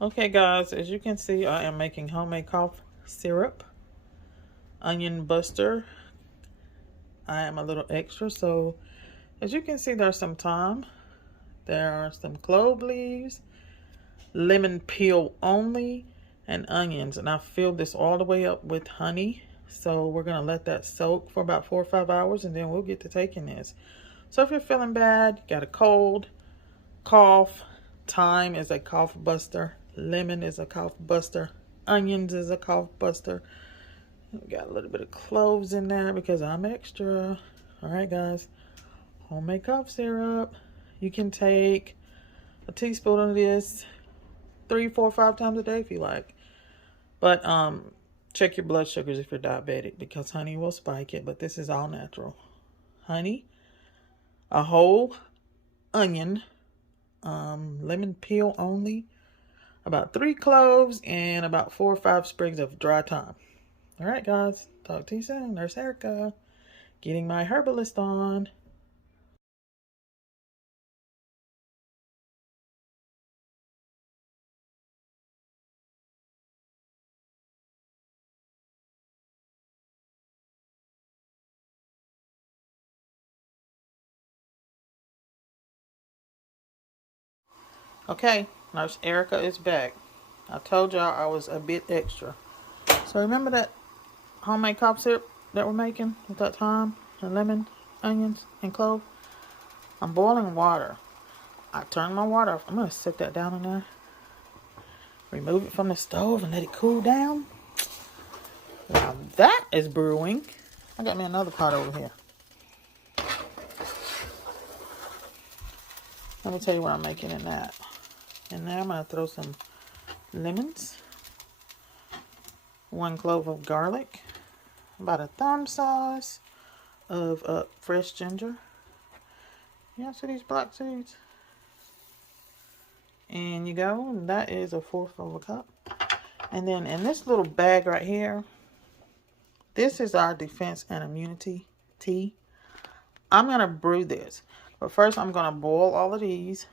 Okay guys, as you can see, I am making homemade cough syrup, onion buster. I am a little extra, so as you can see, there's some thyme, there are some clove leaves, lemon peel only, and onions. And I filled this all the way up with honey, so we're gonna let that soak for about 4 or 5 hours, and then we'll get to taking this. So if you're feeling bad, got a cold, cough, thyme is a cough buster, lemon is a cough buster, onions is a cough buster. We got a little bit of cloves in there because I'm extra. All right guys, homemade cough syrup. You can take a teaspoon of this 3, 4, 5 times a day if you like, but check your blood sugars if you're diabetic, because honey will spike it. But this is all natural. Honey, a whole onion, lemon peel only, about 3 cloves, and about 4 or 5 sprigs of dry thyme. All right, guys. Talk to you soon. Nurse Erica, getting my Herbalist on. Okay, Nurse Erica is back. I told y'all I was a bit extra. So remember that homemade cough syrup that we're making with that thyme and lemon, onions, and clove? I'm boiling water. I turned my water off. I'm going to set that down in there. Remove it from the stove and let it cool down. Now that is brewing. I got me another pot over here. Let me tell you what I'm making in that. In there, I'm going to throw some lemons, 1 clove of garlic, about a thumb size of fresh ginger. Y'all see these black seeds? And you go, and that is 1/4 of a cup. And then in this little bag right here, this is our defense and immunity tea. I'm going to brew this, but first I'm going to boil all of these.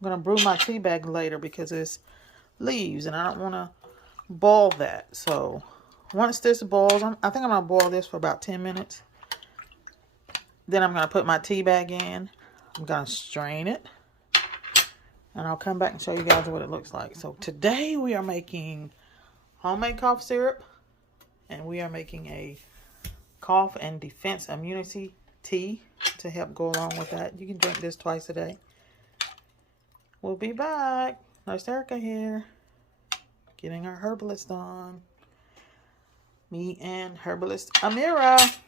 I'm going to brew my tea bag later because it's leaves and I don't want to boil that. So once this boils, I think I'm going to boil this for about 10 minutes. Then I'm going to put my tea bag in. I'm going to strain it. And I'll come back and show you guys what it looks like. So today we are making homemade cough syrup. And we are making a cough and defense immunity tea to help go along with that. You can drink this twice a day. We'll be back. Nurse Erica here, getting our Herbalist on. Me and Herbalist Amira.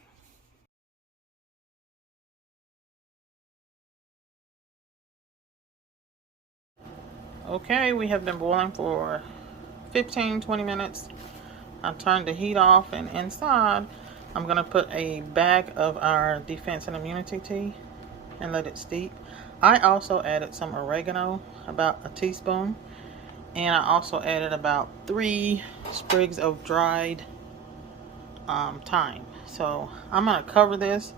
Okay, we have been boiling for 15-20 minutes. I turned the heat off, and inside I'm going to put a bag of our defense and immunity tea and let it steep. I also added some oregano, about a teaspoon, and I also added about 3 sprigs of dried thyme. So I'm going to cover this,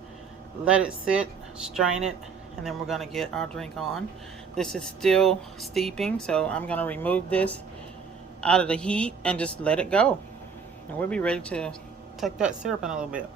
let it sit, strain it, and then we're going to get our drink on. This is still steeping, so I'm going to remove this out of the heat and just let it go. And we'll be ready to take that syrup in a little bit.